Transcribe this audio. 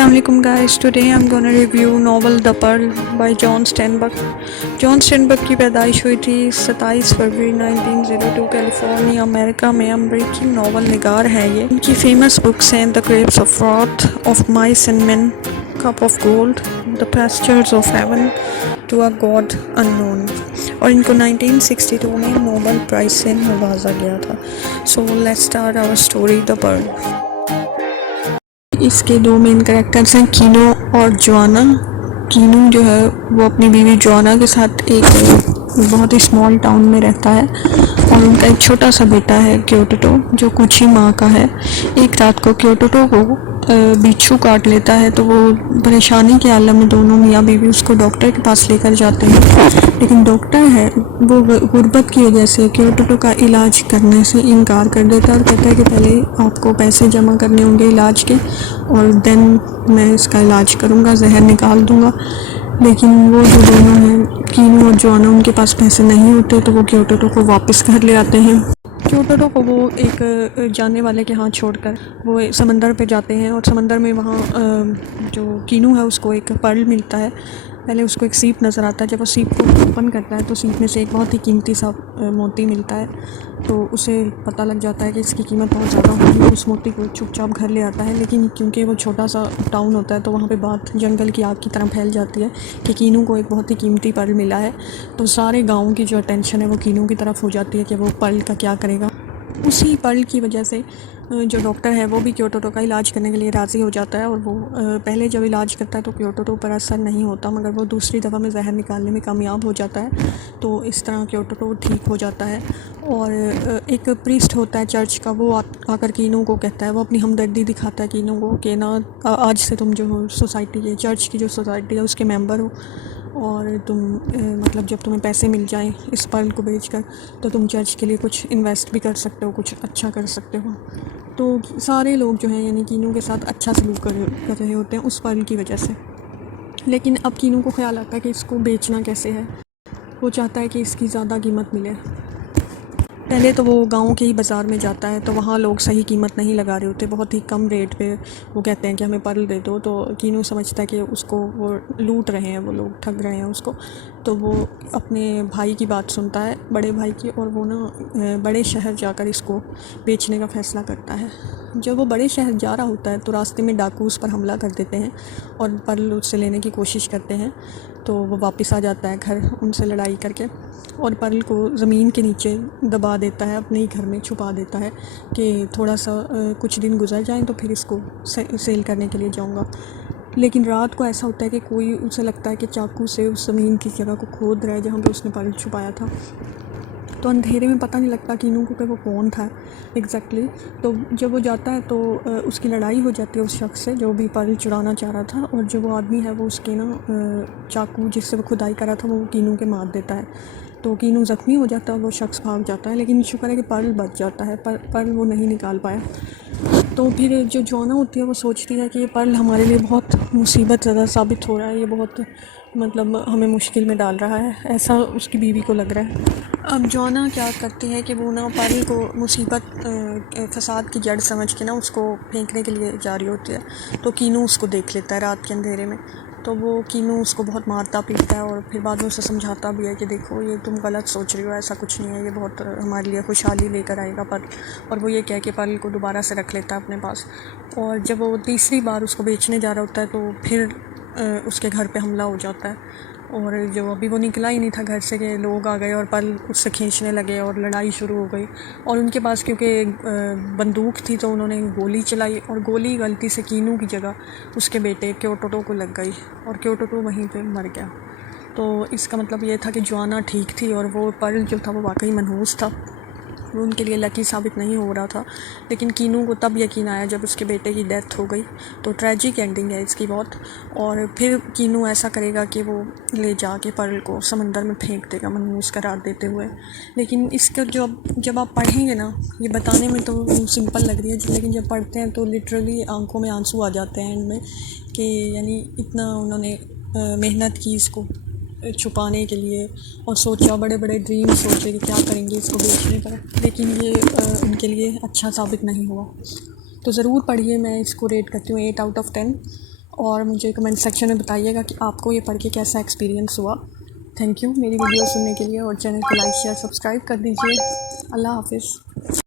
Assalamualaikum guys, today I'm gonna review novel The Pearl by John Steinbeck। John Steinberg की पैदाइश हुई थी 27 फरवरी 1902 California America में। अमेरिकी नावल निगार है ये। इनकी फेमस बुक्स हैं the grapes of wrath, of mice and men, cup of gold, the pastures of heaven, to a god unknown. और इनको 1962 में नोबेल प्राइज से नवाजा गया था। So let's start our story the pearl. इसके दो मेन कैरेक्टर्स हैं, कीनो और जोआना। कीनो जो है वो अपनी बीवी जोआना के साथ एक बहुत ही स्मॉल टाउन में रहता है और उनका एक छोटा सा बेटा है क्योटोटो, जो कुछ ही माह का है। एक रात को क्योटोटो को बिच्छू काट लेता है, तो वो परेशानी के आलम में दोनों मियाँ बीवी उसको डॉक्टर के पास लेकर जाते हैं। लेकिन डॉक्टर है वो गुर्बत की वजह से क्योटोटो का इलाज करने से इनकार कर देता है और कहता है कि पहले आपको पैसे जमा करने होंगे इलाज के और देन मैं इसका इलाज करूँगा, जहर निकाल दूँगा। लेकिन वो जो दोनों हैं कीनो और जोआना, उनके पास पैसे नहीं होते, तो वो क्योटोटो को वापस घर ले आते हैं। क्योटोटो को वो एक जानने वाले के हाथ छोड़कर वो समंदर पे जाते हैं और समंदर में वहाँ जो कीनू है उसको एक पर्ल मिलता है। पहले उसको एक सीप नज़र आता है। जब वो सीप को ओपन करता है तो सीप में से एक बहुत ही कीमती सा मोती मिलता है। तो उसे पता लग जाता है कि इसकी कीमत बहुत ज़्यादा होगी। उस मोती को चुपचाप घर ले आता है, लेकिन क्योंकि वो छोटा सा टाउन होता है तो वहाँ पे बात जंगल की आग की तरह फैल जाती है कि कीनू को एक बहुत ही कीमती पर्ल मिला है। तो सारे गाँव की जो अटेंशन है वो कीनू की तरफ हो जाती है कि वो पर्ल का क्या करेगा। उसी पर्ल की वजह से जो डॉक्टर है वो भी क्योटोटो का इलाज करने के लिए राज़ी हो जाता है और वो पहले जब इलाज करता है तो क्योटोटो पर असर नहीं होता, मगर वो दूसरी दफ़ा में जहर निकालने में कामयाब हो जाता है। तो इस तरह क्योटोटो ठीक हो जाता है। और एक प्रीस्ट होता है चर्च का, वो आकर कीनू को कहता है, वो अपनी हमदर्दी दिखाता है कीनू को कि ना आज से तुम जो सोसाइटी के चर्च की जो सोसाइटी है उसके मेंबर हो और तुम मतलब जब तुम्हें पैसे मिल जाएं इस पर्ल को बेचकर तो तुम चर्च के लिए कुछ इन्वेस्ट भी कर सकते हो, कुछ अच्छा कर सकते हो। तो सारे लोग जो हैं यानी कीनू के साथ अच्छा सलूक कर रहे होते हैं उस पर्ल की वजह से। लेकिन अब कीनू को ख्याल आता है कि इसको बेचना कैसे है। वो चाहता है कि इसकी ज़्यादा कीमत मिले। पहले तो वो गाँव के ही बाज़ार में जाता है तो वहाँ लोग सही कीमत नहीं लगा रहे होते, बहुत ही कम रेट पे वो कहते हैं कि हमें पर्ल दे दो। तो कीनू समझता है कि उसको वो लूट रहे हैं, वो लोग ठग रहे हैं उसको। तो वो अपने भाई की बात सुनता है, बड़े भाई की, और वो ना बड़े शहर जाकर इसको बेचने का फ़ैसला करता है। जब वो बड़े शहर जा रहा होता है तो रास्ते में डाकू उस पर हमला कर देते हैं और पर्ल उससे लेने की कोशिश करते हैं। तो वो वापस आ जाता है घर उनसे लड़ाई करके और पर्ल को ज़मीन के नीचे दबा देता है, अपने ही घर में छुपा देता है कि थोड़ा सा कुछ दिन गुजर जाएं तो फिर इसको सेल करने के लिए जाऊंगा। लेकिन रात को ऐसा होता है कि कोई उसे लगता है कि चाकू से उस ज़मीन की जगह को खोद रहा है जहाँ पे उसने पर्ल छुपाया था। तो अंधेरे में पता नहीं लगता कीनू को कि वो कौन था एग्जैक्टली। तो जब वो जाता है तो उसकी लड़ाई हो जाती है उस शख्स से जो भी पर्ल चुराना चाह रहा था, और जो वो आदमी है वो उसके ना चाकू जिससे वो खुदाई करा था वो कीनू के मार देता है। तो कीनू ज़ख्मी हो जाता है और वो शख्स भाग जाता है, लेकिन शुक्र है कि पर्ल बच जाता है, पर्ल वो नहीं निकाल पाया। तो फिर जो जोआना होती है वो सोचती है कि ये पर्ल हमारे लिए बहुत मुसीबत ज़्यादा साबित हो रहा है, ये बहुत मतलब हमें मुश्किल में डाल रहा है, ऐसा उसकी बीवी को लग रहा है। अब जोआना क्या करती है कि वो ना पर्ल को मुसीबत फसाद की जड़ समझ के ना उसको फेंकने के लिए जा रही होती है। तो कीनू उसको देख लेता है रात के अंधेरे में। तो वो कीनू उसको बहुत मारता पीटता है और फिर बाद में उसे समझाता भी है कि देखो ये तुम गलत सोच रही हो, ऐसा कुछ नहीं है, ये बहुत हमारे लिए खुशहाली लेकर आएगा पर्ल। और वो ये कह के पर्ल को दोबारा से रख लेता है अपने पास। और जब वो तीसरी बार उसको बेचने जा रहा होता है तो फिर उसके घर पे हमला हो जाता है। और जो अभी वो निकला ही नहीं था घर से कि लोग आ गए और पर्ल उससे खींचने लगे और लड़ाई शुरू हो गई। और उनके पास क्योंकि बंदूक थी तो उन्होंने गोली चलाई और गोली गलती से कीनू की जगह उसके बेटे क्योटोटो को लग गई और क्योटोटो वहीं पे मर गया। तो इसका मतलब ये था कि जोआना ठीक थी और वो पर्ल जो था वो वाकई मनहूस था, वो उनके लिए लकी साबित नहीं हो रहा था। लेकिन कीनू को तब यकीन आया जब उसके बेटे की डेथ हो गई। तो ट्रेजिक एंडिंग है इसकी बहुत। और फिर कीनू ऐसा करेगा कि वो ले जाके पर्ल को समंदर में फेंक देगा मनहूस करार देते हुए। लेकिन इसका जब आप पढ़ेंगे ना, ये बताने में तो सिंपल लग रही है, लेकिन जब पढ़ते हैं तो लिटरली आंखों में आंसू आ जाते हैं एंड में कि यानी इतना उन्होंने मेहनत की इसको छुपाने के लिए और सोचा, बड़े बड़े ड्रीम सोचे कि क्या करेंगे इसको बेचने पर, लेकिन ये उनके लिए अच्छा साबित नहीं हुआ। तो ज़रूर पढ़िए, मैं इसको रेट करती हूँ 8 आउट ऑफ 10। और मुझे कमेंट सेक्शन में बताइएगा कि आपको ये पढ़ के कैसा एक्सपीरियंस हुआ। थैंक यू मेरी वीडियो सुनने के लिए, और चैनल को लाइक शेयर सब्सक्राइब कर दीजिए। अल्लाह हाफिज़।